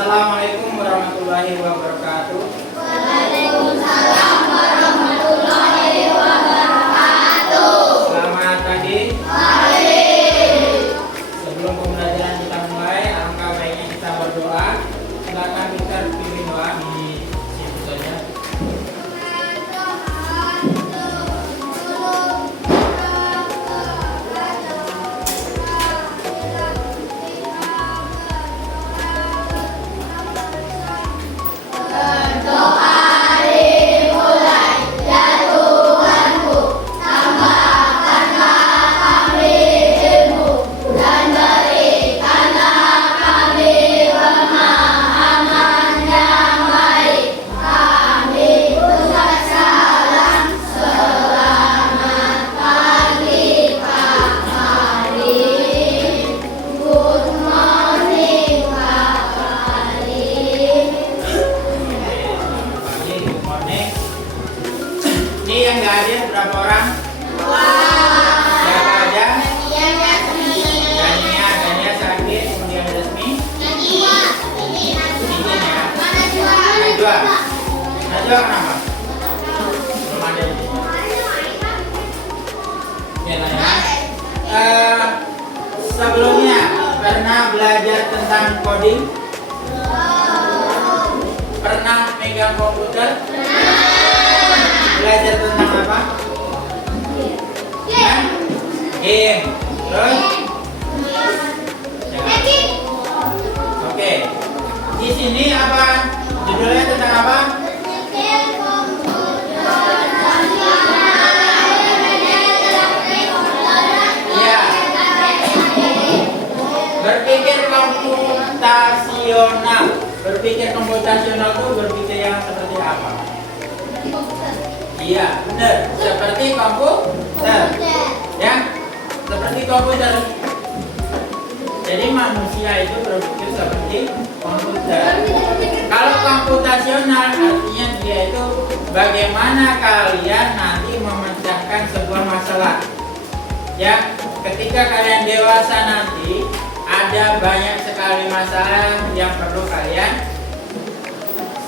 Assalamualaikum warahmatullahi wabarakatuh. Waalaikumsalam warahmatullahi wabarakatuh. Selamat pagi. Pagi. Sebelum pembelajaran kita mulai, alangkah baiknya kita berdoa. Silakan kita pilih doa di situ saja. Ini yang nggak hadir berapa orang? Siapa aja? Dania sakit, kemudian Resmi. Najwa. Najwa kenapa? Belum ada di sini. Ya, Naya. Sebelumnya pernah belajar tentang coding? Pernah megang komputer? Belajar tentang apa? Game. Terus? Oke. Di sini apa? Judulnya tentang apa? Iya. Berpikir komputasional. Berpikir komputasional itu berpikir yang seperti apa? Iya, benar. Seperti komputer. Ya, seperti komputer. Jadi manusia itu berpikir seperti komputer. Kalau komputasional artinya dia itu bagaimana kalian nanti memecahkan sebuah masalah. Ya, ketika kalian dewasa nanti ada banyak sekali masalah yang perlu kalian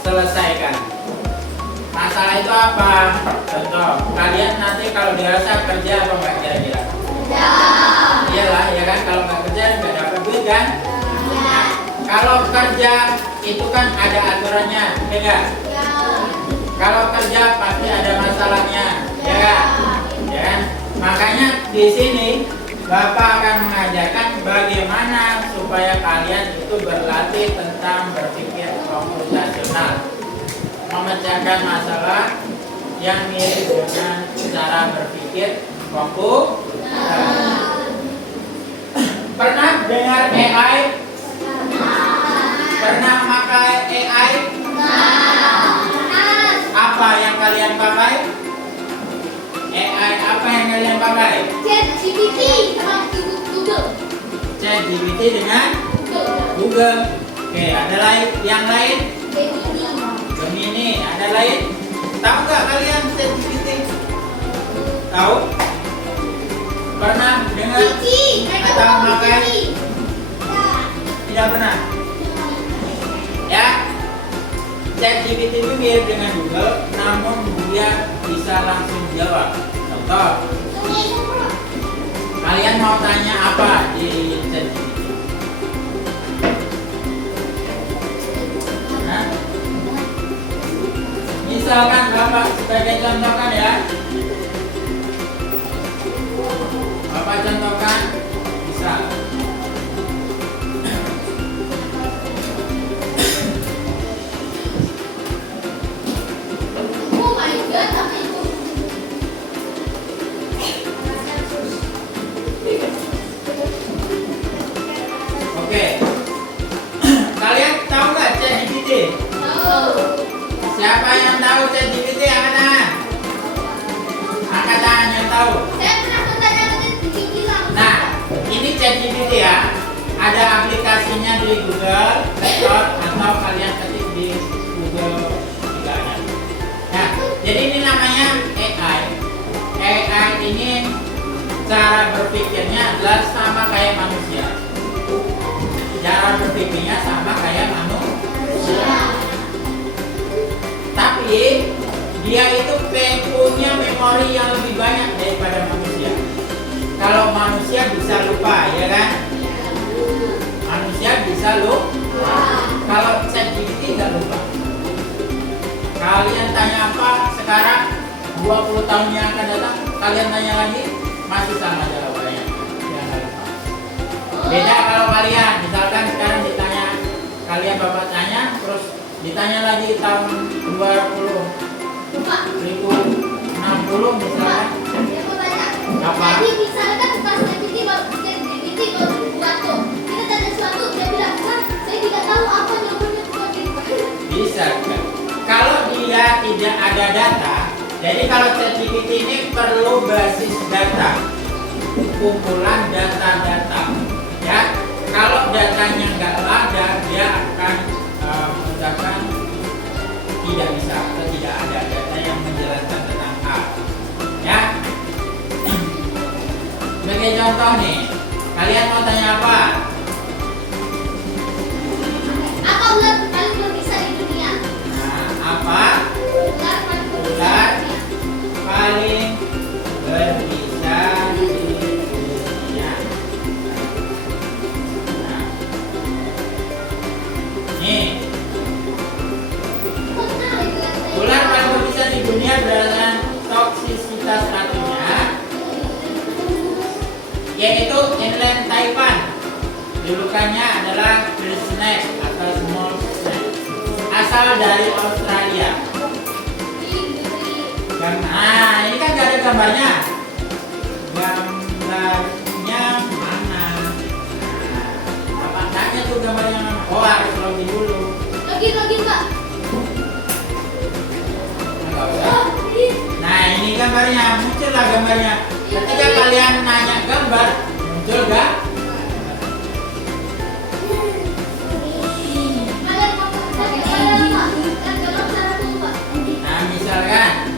selesaikan. Masalah itu apa? Contoh, kalian nanti kalau dewasa kerja apa enggak kira-kira? Ya. Iyalah, ya kan, kalau nggak kerja nggak dapat duit kan? Ya. Kalau kerja itu kan ada aturannya, ya nggak? Ya. Kalau kerja pasti ada masalahnya, ya kan? Ya kan? Makanya di sini Bapak akan mengajarkan bagaimana supaya kalian itu berlatih tentang berpikir komputasional, memecahkan masalah yang mirip dengan cara berpikir komputer. Pernah dengar AI? Pernah pakai AI? Apa yang kalian pakai? AI apa yang kalian pakai? ChatGPT sama Google. ChatGPT dengan Google. Oke, ada lain yang lain? Gemini, ada lain? Tahu nggak kalian ChatGPT? Tahu? Pernah dengar atau pakai? Tidak pernah. Ya, ChatGPT itu mirip dengan Google, namun dia bisa langsung jawab. Contoh, kalian mau tanya apa di ChatGPT? Nah, misalkan Bapak sebagai contohkan ya. Bapak contohkan, bisa. Oh my god, apa itu? Oke. Kalian tahu nggak ChatGPT? Siapa yang tahu ChatGPT? Angkat tangan. Angkat tangan yang tahu. Saya pernah bertanya ke ChatGPT langsung. Nah, ini ChatGPT ya. Ada aplikasinya di Google Store atau kalian ketik di Google juga ada. Nah, jadi ini namanya AI. AI ini cara berpikirnya adalah sama kayak manusia. Cara berpikirnya sama kayak manusia. dia itu punya memori yang lebih banyak daripada manusia. Kalau manusia bisa lupa, ya kan? Manusia bisa lupa. Kalau ChatGPT nggak lupa. Kalian tanya apa sekarang, 20 tahun yang akan datang, kalian tanya lagi, masih sama jawabannya. Dia nggak lupa. Beda kalau kalian, misalkan sekarang ditanya, kalian bapak tanya, terus ditanya lagi tahun 2060 misalkan. Apa? Jadi misalkan pas ChatGPT baru buat tuh, kita tanya sesuatu, dia bilang, "Kan, saya tidak tahu apa jawabannya." Bisa kan? Kalau dia tidak ada data, jadi kalau ChatGPT ini perlu basis data, kumpulan data-data. Ya, kalau datanya nggak ada, dia akan mengucapkan tidak bisa atau tidak ada data yang menjelaskan tentang hal. Ya, sebagai contoh nih, kalian mau tanya apa? Apa ular paling berbisa di dunia? Nah, apa? Ular paling berbisa Ular di dunia. paling berbisa di dunia. Nah, nih, Kok menarik ya? ular paling berbisa di dunia berdasarkan toksisitas racunnya, yaitu inland taipan. Julukannya adalah fish snake atau small snake, asal dari Australia. Nah, ini kan gak ada gambarnya. Gambarnya mana? Nah, apa tanya tuh gambarnya mana? Oh, harus login dulu. Lagi Kak. Nggak usah. Oh, ini. Nah, ini gambarnya, muncullah gambarnya. Ketika kalian nanya gambar, muncul gak? Kalian mau pakai kalian apa? Kan kalau cara tuh Pak. Nah, misalkan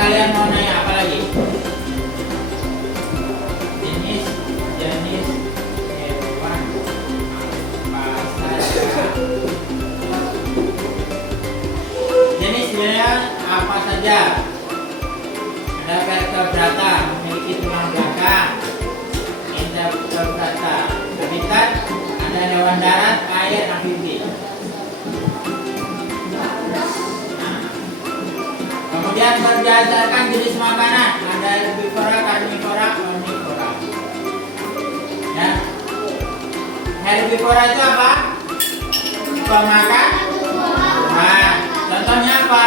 kalian mau nanya apa lagi? Jenis hewan apa saja? Jenis hewan apa saja? Ada vertebrata, memiliki tulang belakang. Invertebrata, habitat, ada hewan darat, air, amfibi. Kemudian berdasarkan jenis makanan, ada herbivora, karnivora, omnivora. Ya. Herbivora itu apa? Pemakan. Nah, contohnya apa?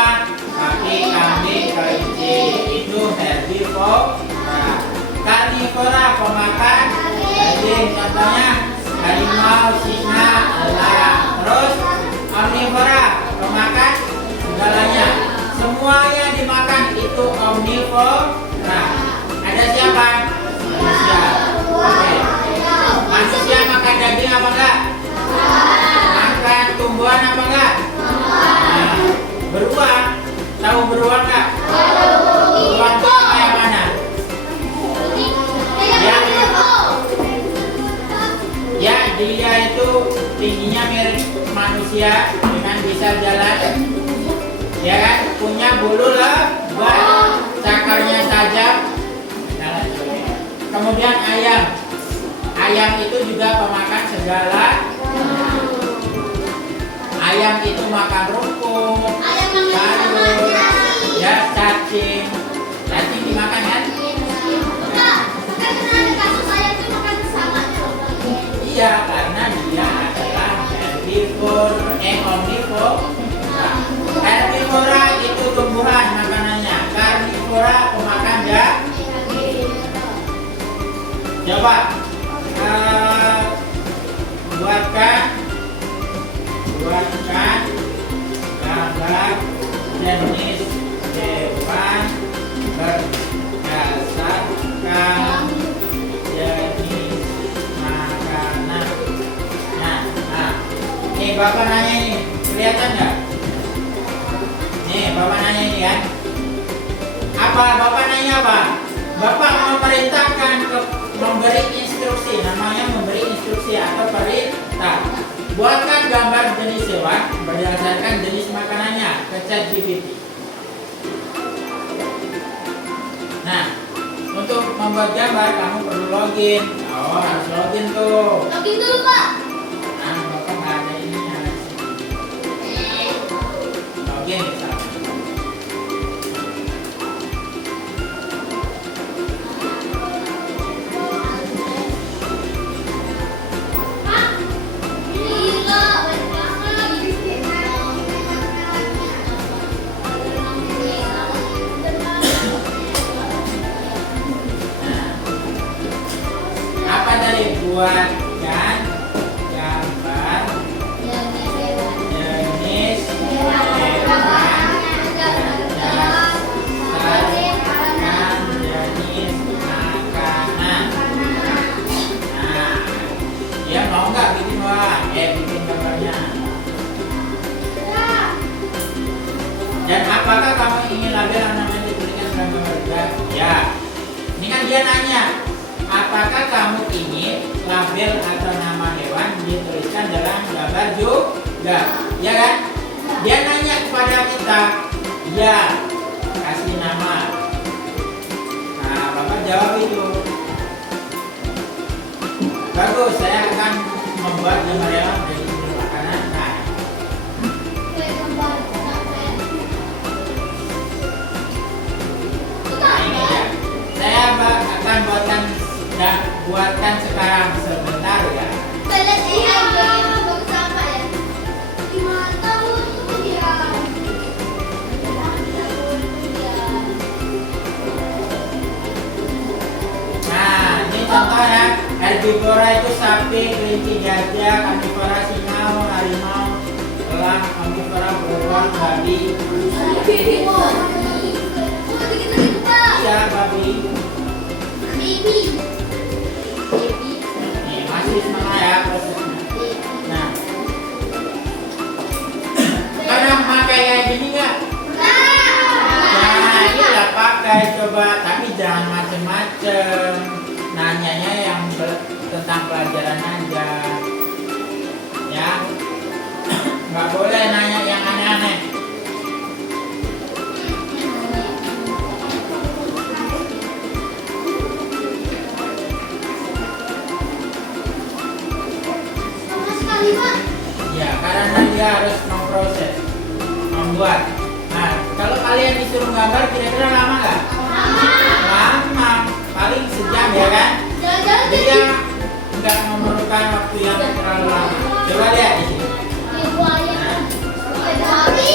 Sapi, kambing, kelinci, itu herbivora. Karnivora, pemakan daging, contohnya harimau, singa, elang. Terus omnivora, pemakan segalanya. Semuanya dimakan, itu omnivora. Ada siapa? Manusia. Oke. Manusia makan daging apa enggak? Makan tumbuhan apa enggak? Nah, beruang. Tahu beruang enggak? Beruang itu kayak mana? Ya, dia itu tingginya mirip manusia dengan bisa jalan. Ya kan, punya bulu lebat, cakarnya tajam. Kemudian ayam itu juga pemakan segala. Ayam itu makan rumput, sayur, ya cacing dimakan kan? Iya, karena dia adalah omnivora. Herbivora itu tumbuhan makanannya, karnivora pemakan daging. Coba buatkan gambar jenis hewan berdasarkan jenis makanan. Nah, ini bapak nanya ini, kelihatan nggak? Nih, bapak nanya ini kan. Apa bapak nanya apa? Bapak memerintahkan memberi instruksi, namanya memberi instruksi atau perintah. Buatkan membuat gambar kamu perlu login. Oh, harus login tuh. Login dulu, Pak. Nah, Bapak nggak ada ininya. Login misalnya. Pak, gila, banyak banget. Apa tadi? Buatkan gambar jenis hewan berdasarkan jenis makanan. Nah, dia mau nggak bikin bikin gambarnya? Dan apakah kamu ingin label yang namanya diberikan dalam gambar juga? Ya. Ini kan dia nanya, apakah kamu ingin label atau nama hewan dituliskan dalam gambar juga? Ya kan? Dia nanya kepada kita, ya, kasih nama. Nah, Bapak jawab itu. Bagus, saya akan membuat gambar hewan dari jenis makanan. Nah, ini ya. Saya akan buatkan sekarang sebentar ya. Balas AI bagus apa ya? 5 tahun kemudian. Nah, ini contoh ya. Herbivora itu sapi, kelinci, gajah, karnivora singau, harimau, elang, omnivora beruang, babi. Iya, babi. Nih, masih semangat ya prosesnya. Nah, pernah pakai kayak gini nggak? Nah, ini lah pakai coba, tapi jangan macem-macem. Nanyanya yang tentang pelajaran aja, ya. Nggak boleh nanya yang aneh-aneh. Sama sekali, Pak. Ya, karena dia harus memproses, membuat. Nah, kalau kalian disuruh gambar, kira-kira lama nggak? Lama, paling sejam ya kan? Jalan-jalan Dia nggak memerlukan waktu yang terlalu lama. Coba lihat di sini. buaya. Babi.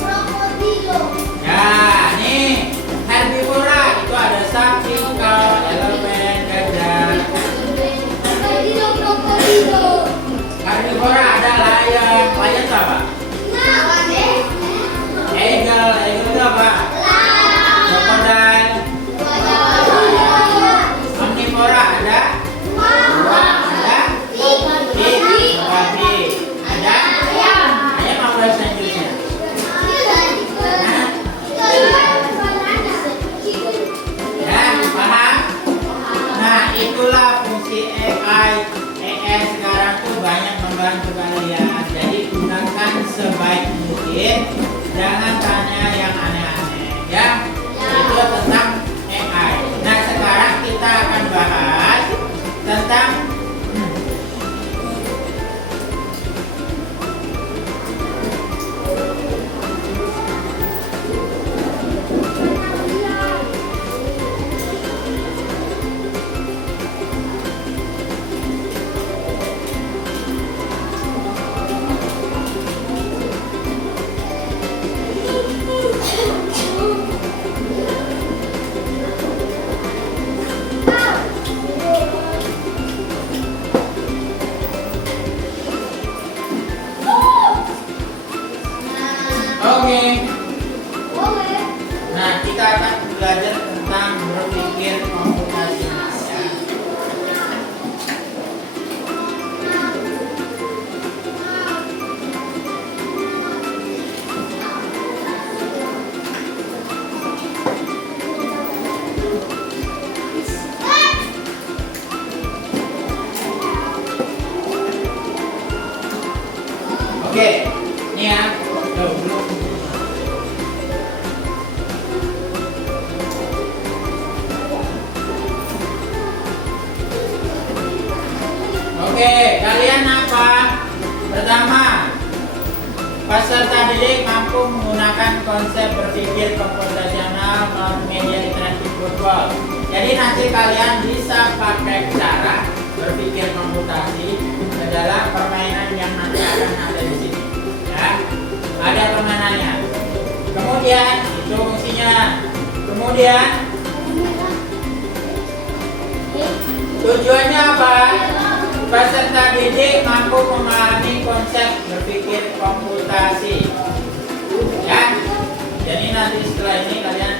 Krokodilo. Ya, nih herbivora itu ada sapi, kau, elephant, gajah. Krokodilo. Karnivora ada lion, lion itu apa? Eagle, eagle itu apa? Crocodile. Omnivora ada ada pig, babi, ada ayam apa bahasa Inggrisnya? Ya, paham? Nah, itulah fungsi AI. AI sekarang tuh banyak membantu kalian. Jadi gunakan sebaik mungkin. Jangan tanya yang aneh-aneh, ya. Itu tentang AI. Nah, sekarang kita akan bahas tentang oke. Nah, kita akan belajar tentang berpikir komputasional ya. Oke, ini ya. Tuh, belum. kalian apa? Pertama, peserta didik mampu menggunakan konsep berpikir komputasional media interaktif football. Jadi nanti kalian bisa pakai cara berpikir komputasi ke dalam permainan yang nanti akan ada di sini. Ya, ada permainannya. Kemudian itu fungsinya. Kemudian tujuannya apa? Peserta didik mampu memahami konsep berpikir komputasi. Ya, jadi nanti setelah ini kalian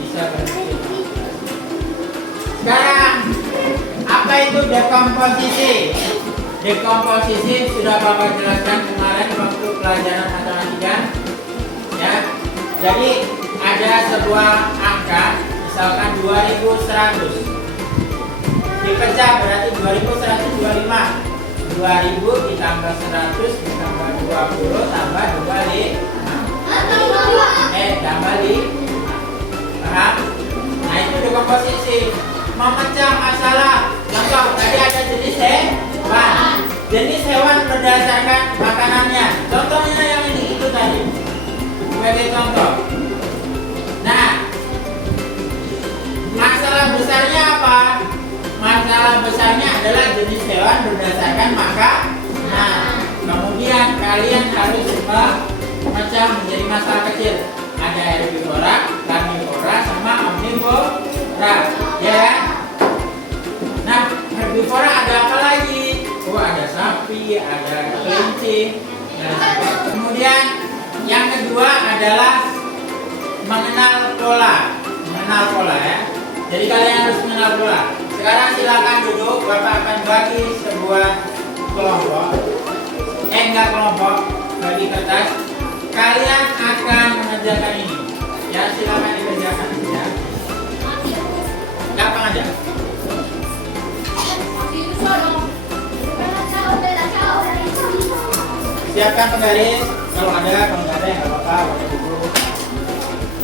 bisa berpikir. Sekarang, apa itu dekomposisi? Dekomposisi sudah Bapak jelaskan kemarin waktu pelajaran matematika. Ya, jadi ada sebuah angka, misalkan 2100. Dipecah berarti 2125. 2000 ditambah 100 ditambah 20 tambah 25. Tambah 5. Paham? Nah, itu dekomposisi. Memecah masalah. Contoh, tadi ada jenis hewan. Jenis hewan berdasarkan makanannya. Contohnya yang ini itu tadi. Sebagai contoh. Nah, masalah besarnya apa? Masalah besarnya adalah jenis hewan berdasarkan makanan. Nah, kemudian kalian harus memecah menjadi masalah kecil. Ada herbivora, karnivora, sama omnivora. Ya. Nah, herbivora ada apa lagi? Oh, ada sapi, ada kelinci. Kemudian yang kedua adalah mengenal pola. Mengenal pola ya. Jadi kalian harus mengenal pola. Sekarang silakan duduk, Bapak akan bagi sebuah kelompok. Enggak kelompok, bagi kertas. Kalian akan mengerjakan ini. Ya, silakan dikerjakan ya. Gampang aja. Siapkan penggaris. Kalau ada ya nggak apa-apa.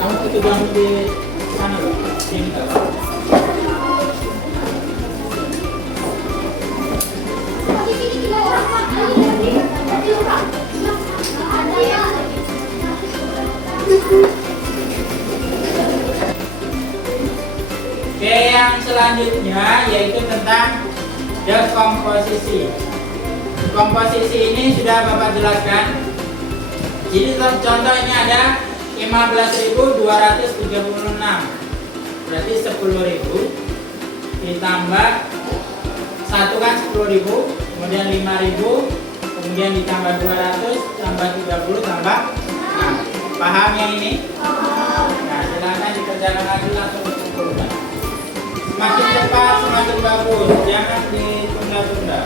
Kamu itu bangun di sana loh. Sini nggak apa-apa. Oke, yang selanjutnya yaitu tentang dekomposisi. Komposisi ini sudah Bapak jelaskan. Jadi contoh ini ada 15.236. Berarti 10.000 ditambah 1 kan 10.000, kemudian 5.000, kemudian ditambah 200, tambah 30, tambah 6. Paham yang ini? Nah, silakan dikerjakan lagi langsung dikumpulkan. Semakin cepat semakin bagus, jangan ditunda-tunda.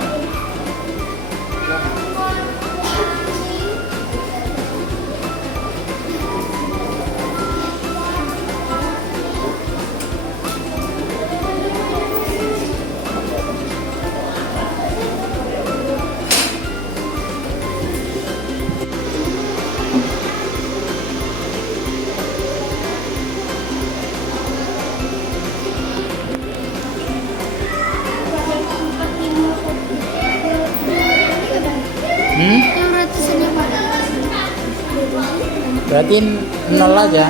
Yang ratusannya Pak. Berarti 0 aja.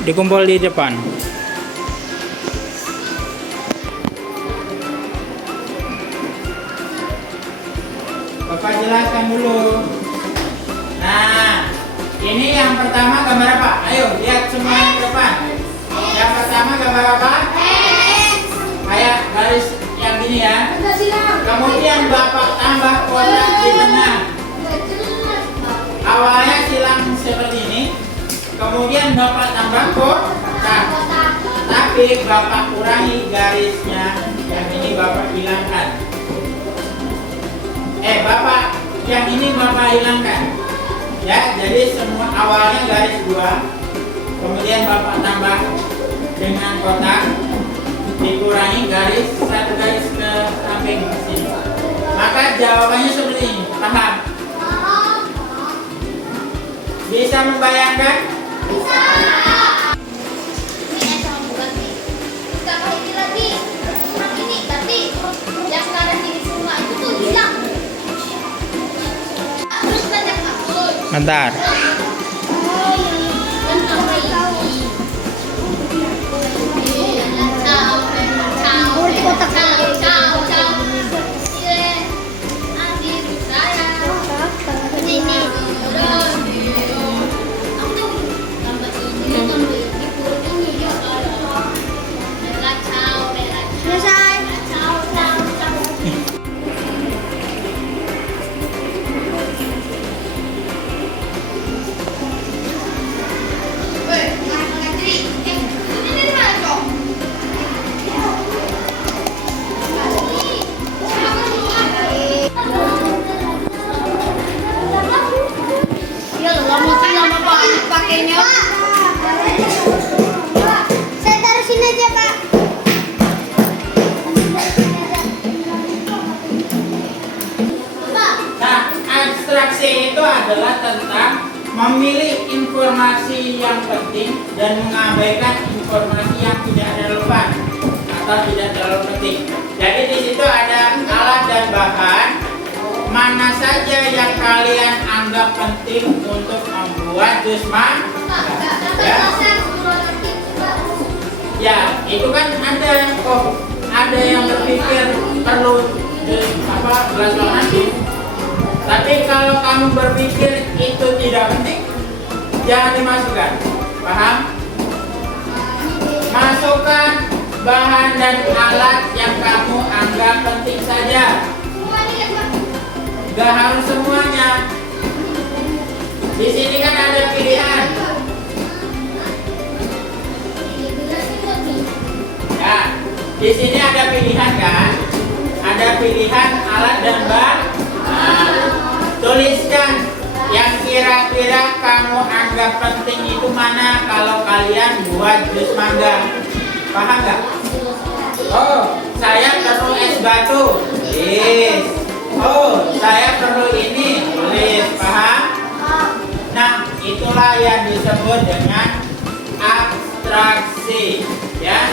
Dikumpul di depan. Bapak jelaskan dulu. Nah, ini yang pertama gambar apa? Ayo lihat semua yang di depan. Yang pertama gambar apa? Kayak garis yang gini ya. Kemudian Bapak tambah kotak di tengah. Awalnya silang seperti ini. Kemudian Bapak tambah kotak. Tapi Bapak kurangi garisnya. Yang ini Bapak hilangkan. Bapak yang ini Bapak hilangkan. Ya, jadi semua awalnya garis 2, kemudian Bapak tambah dengan kotak, dikurangi garis 1 garis ke samping sini. Maka jawabannya seperti ini. Paham? Bisa membayangkan? Bisa. Ini sama bukan nih. Tambah ini lagi. Kurang ini, tapi yang sekarang ini semua itu tuh hilang. Terus banyak maksud. Bentar. Saya taruh sini aja, Pak. Nah, abstraksi itu adalah tentang memilih informasi yang penting dan mengabaikan informasi yang tidak relevan atau tidak terlalu penting. Jadi di situ ada alat dan bahan, mana saja yang kalian anggap penting untuk membuat jus mangga. Ya, itu kan ada yang berpikir perlu gelas warna pink. Tapi kalau kamu berpikir itu tidak penting, jangan dimasukkan. Paham? Masukkan bahan dan alat yang kamu anggap penting saja. Gak harus semuanya. Di sini kan ada pilihan. Ya, di sini ada pilihan kan? Ada pilihan alat dan bahan. Nah, tuliskan yang kira-kira kamu anggap penting itu mana kalau kalian buat jus mangga. Paham nggak? Oh, saya perlu es batu. Yes. Oh, saya perlu ini. Tulis. Paham? Nah, itulah yang disebut dengan abstraksi. Ya.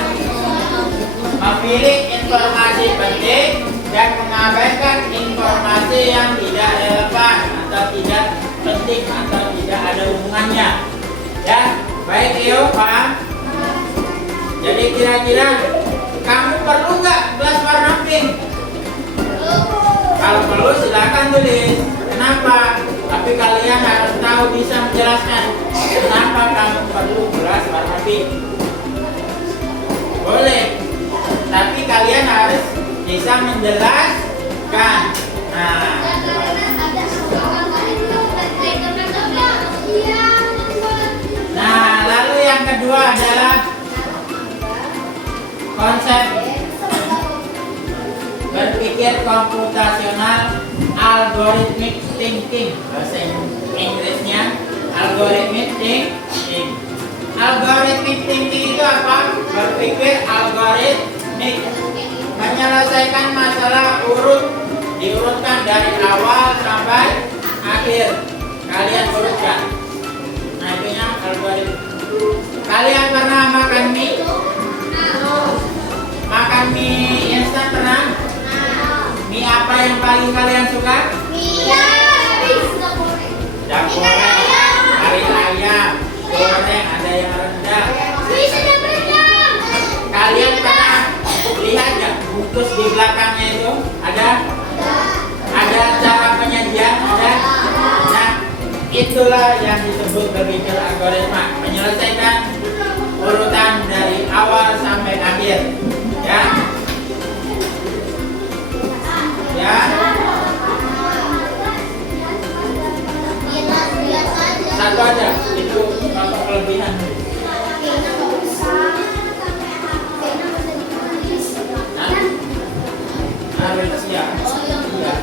Memilih informasi penting dan mengabaikan informasi yang tidak relevan atau tidak penting atau tidak ada hubungannya. Ya, baik Iyo, paham? Jadi kira-kira kamu perlu nggak gelas warna pink? Kalau perlu silakan tulis. Kenapa? Tapi kalian harus tahu bisa menjelaskan kenapa kamu perlu gelas warna pink. Boleh. Tapi kalian harus bisa menjelaskan. Nah, lalu yang kedua adalah konsep berpikir komputasional, algorithmic thinking. Bahasa Inggrisnya algorithmic thinking. Algorithmic thinking itu apa? Berpikir algoritmik, menyelesaikan masalah diurutkan dari awal sampai akhir. Kalian urutkan. Nah, itunya algoritma. Kalian pernah makan mie? Makan mie instan pernah? Mie apa yang paling kalian suka? Yang goreng, kari ayam, goreng, ada yang rendang. Kalian pernah lihat nggak bungkus di belakangnya itu? Ada cara penyajian? Ada? Nah, itulah yang disebut berpikir algoritma, menyelesaikan urutan dari awal sampai akhir. Ya. Ya. Satu aja, itu contoh kelebihan. Harus ya. Iya.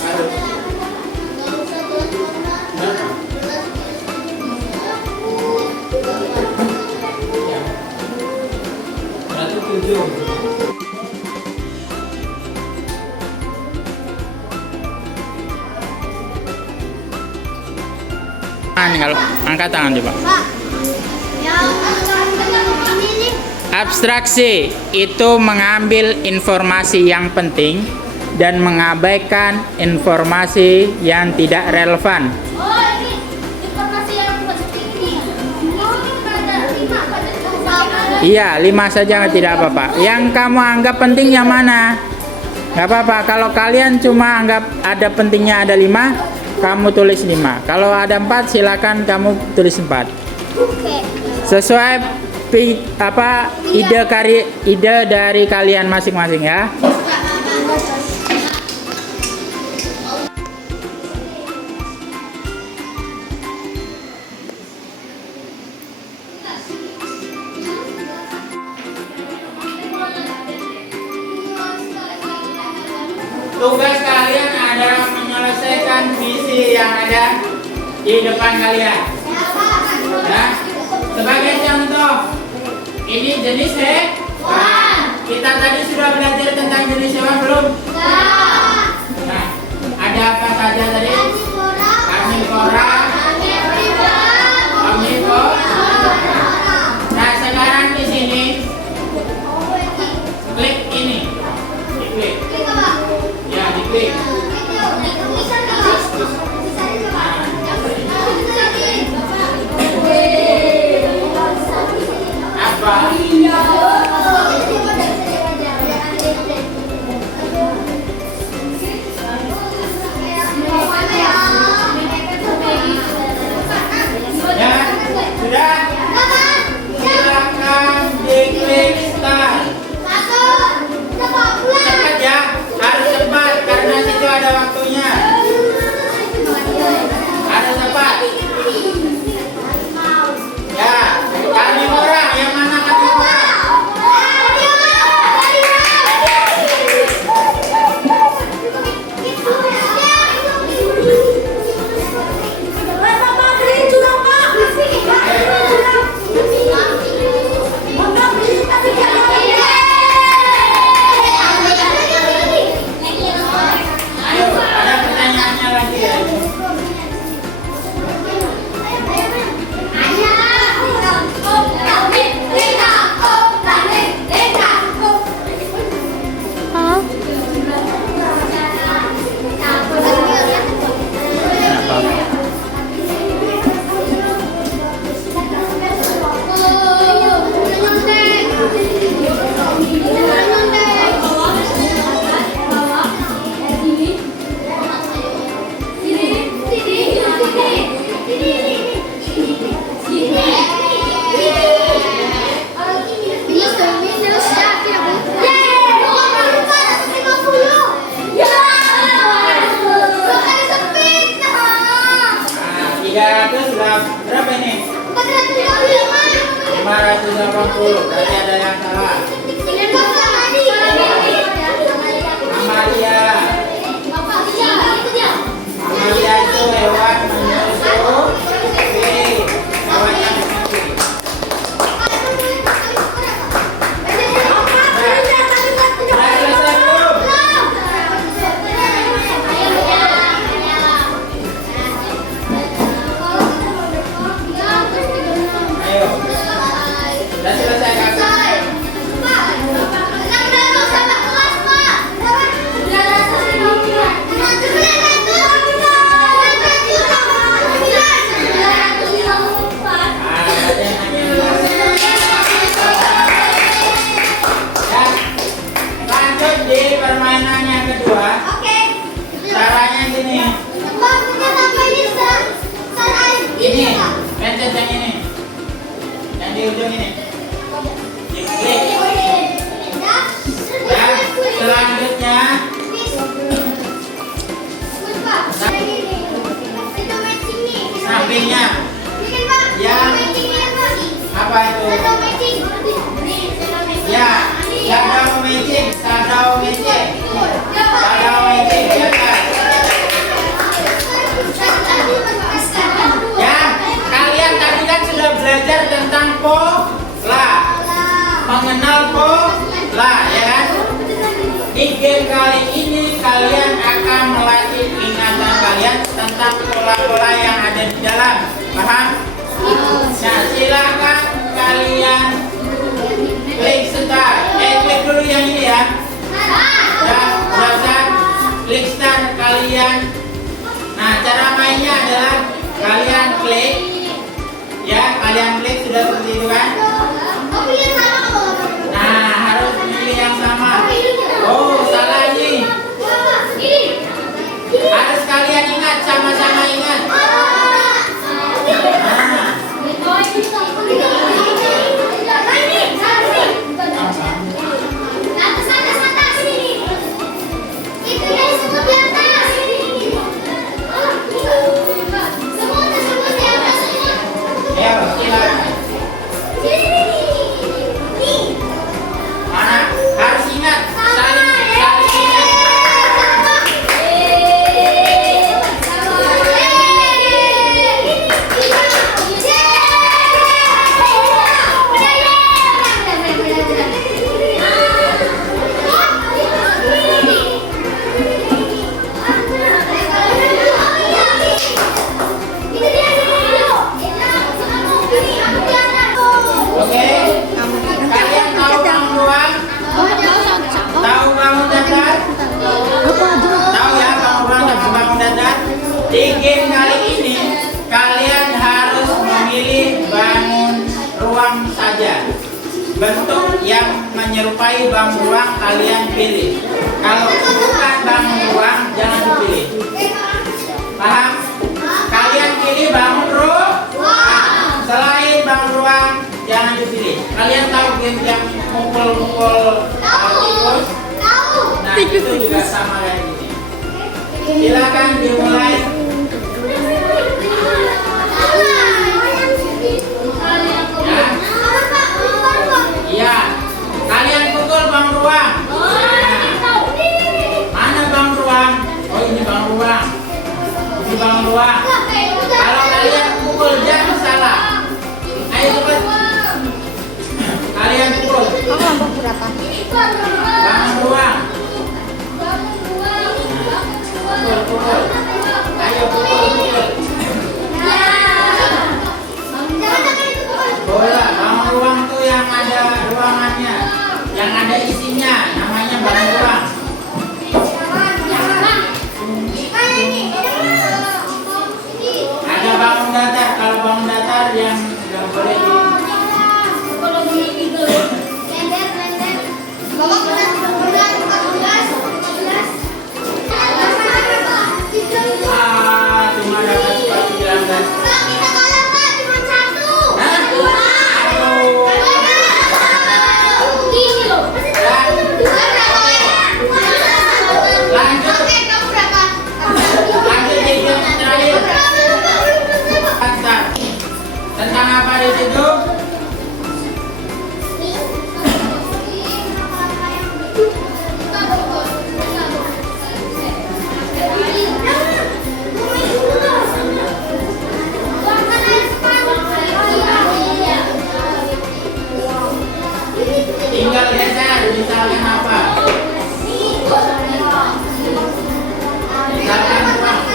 Harus. Kalau angkat tangan coba. Pak, yang ini Abstraksi itu mengambil informasi yang penting dan mengabaikan informasi yang tidak relevan. oh ini informasi yang penting ini. Oh ini ada 5 pada Iya, 5 saja tidak apa-apa. Yang kamu anggap penting yang mana? Gak apa-apa. Kalau kalian cuma anggap ada pentingnya ada 5, kamu tulis 5. Kalau ada 4, silakan kamu tulis 4. Oke. Sesuai ide dari kalian masing-masing ya. Tugas kalian adalah menyelesaikan misi yang ada di depan kalian. Ya. Sebagai contoh, ini jenis hewan. Kita tadi sudah belajar tentang jenis hewan belum? Nah, ada apa saja tadi? Karnivora, omnivora. Nah, sekarang di sini klik ini. Diklik. Ya, diklik. Apa? Ya, sudah. Silakan diklik start. Cepat ya, harus cepat karena situ ada waktunya. Harus cepat. Ya, karnivora yang mana karnivora? Ayo, ada pertanyaannya lagi ya. Nah, 300 sudah berapa ini? 580. Berarti ada yang salah. Amalia. Amalia itu hewan menyusul. Oke, hewan yang menyusul. Sudah selesai belum? Ayo. Sudah selesai kan? Lanjut di permainan yang kedua. Caranya gini. Ini, pencet yang ini. Yang di ujung ini. Diklik. Ya, selanjutnya sampingnya. Ya. Apa itu? Ya, shadow matching, shadow matching. Shadow matching, ya kan? Ya, kalian tadi kan sudah belajar tentang pola, mengenal pola, ya kan? Di game kali ini kalian akan melatih ingatan kalian tentang pola-pola yang ada di dalam. Paham? Nah, silakan kalian klik start. Klik dulu yang ini ya. Udah klik start kalian. Nah, cara mainnya adalah kalian klik. Ya, kalian klik sudah seperti itu kan? Nah, harus pilih yang sama. Oh, salah ini. Harus kalian ingat, sama-sama ingat. Ya, silakan. Mana? Harus ingat, saling ingat. Oke, kalian tahu bangun ruang? Tahu bangun datar? Tahu ya bangun ruang dan bangun datar? Di game kali ini kalian harus memilih bangun ruang saja. Bentuk yang menyerupai bangun ruang kalian pilih. Kalau bukan bangun ruang jangan dipilih. Paham? Kalian pilih bangun ruang. Selain bangun ruang jangan dipilih. Kalian tahu game yang mukul-mukul tikus? Nah, itu juga sama kayak gini. Silakan dimulai. Iya, kalian pukul bang ruang. Mana bang ruang? Oh, ini bang ruang. Ini bang ruang. Kalau kalian pukul jangan salah. Ayo cepat. Kalian pukul. Bang ruang. Pukul. Ayo pukul. Bola, bang ruang tuh yang ada ruangannya, yang ada isinya, namanya bang ruang. Ada bangun datar, kalau bangun datar yang nggak boleh di. Cuma dapat 19. Tentang apa di situ? Tinggal geser, misalnya apa? Misalkan ruang.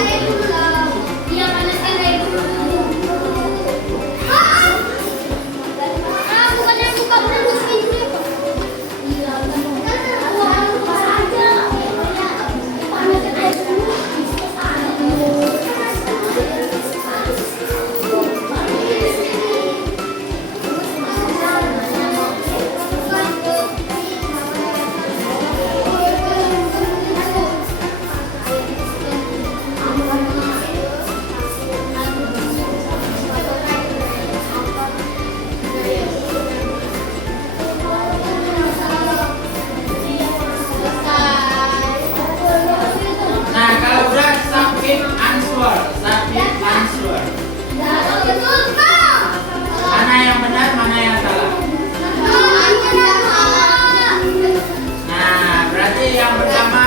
Mana yang benar, mana yang salah? Nah, berarti yang pertama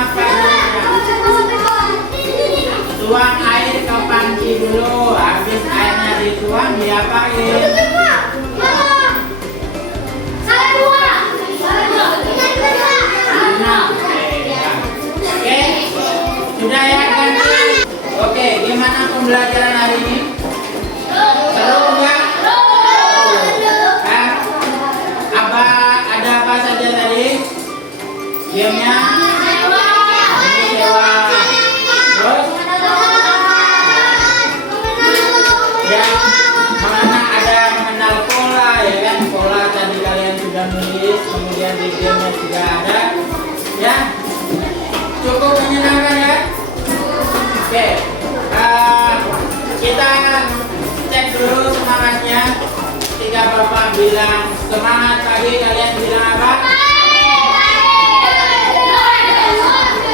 tuang air ke panci dulu. Habis airnya dituang, diapain? Oke, sudah ya ganti. Oke, gimana pembelajaran hari ini? Seru enggak? Hah? Ada apa saja tadi? Gamenya? Sewa. Terus? Ya, mengenal pola ya kan? Pola tadi kalian sudah nulis, kemudian di gamenya sudah ada. Ya, cukup menyenangkan ya. Oke, kita cek dulu semangatnya. Ketika Bapak bilang semangat pagi, kalian bilang apa?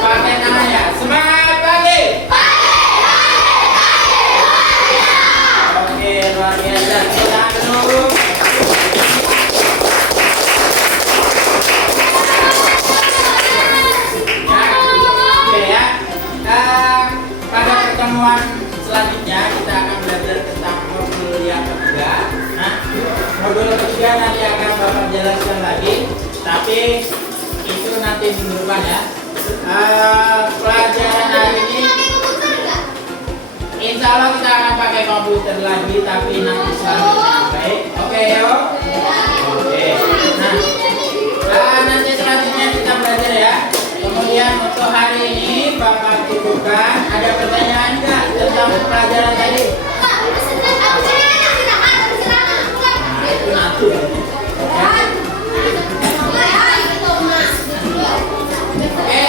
Pakai tangan ya. Semangat pagi. Oke, luar biasa. Kita dulu. Pada pertemuan selanjutnya kita akan belajar tentang modul yang ketiga. Nah, modul ketiga nanti akan Bapak jelaskan lagi, tapi itu nanti minggu depan ya. Pelajaran hari ini, insya Allah kita akan pakai komputer lagi, tapi nanti selanjutnya. Baik, oke yuk. Oke. Nah, nanti selanjutnya kita belajar ya. Kemudian untuk hari ini Bapak cukupkan. Ada pertanyaan enggak tentang pelajaran tadi? Itu nanti. Oke,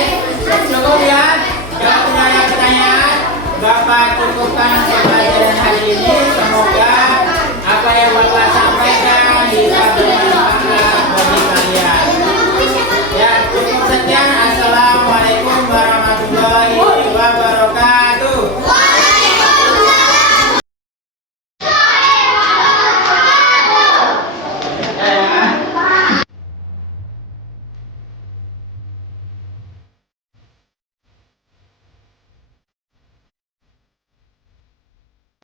cukup ya. Kalau tidak ada pertanyaan, Bapak cukupkan pelajaran hari ini.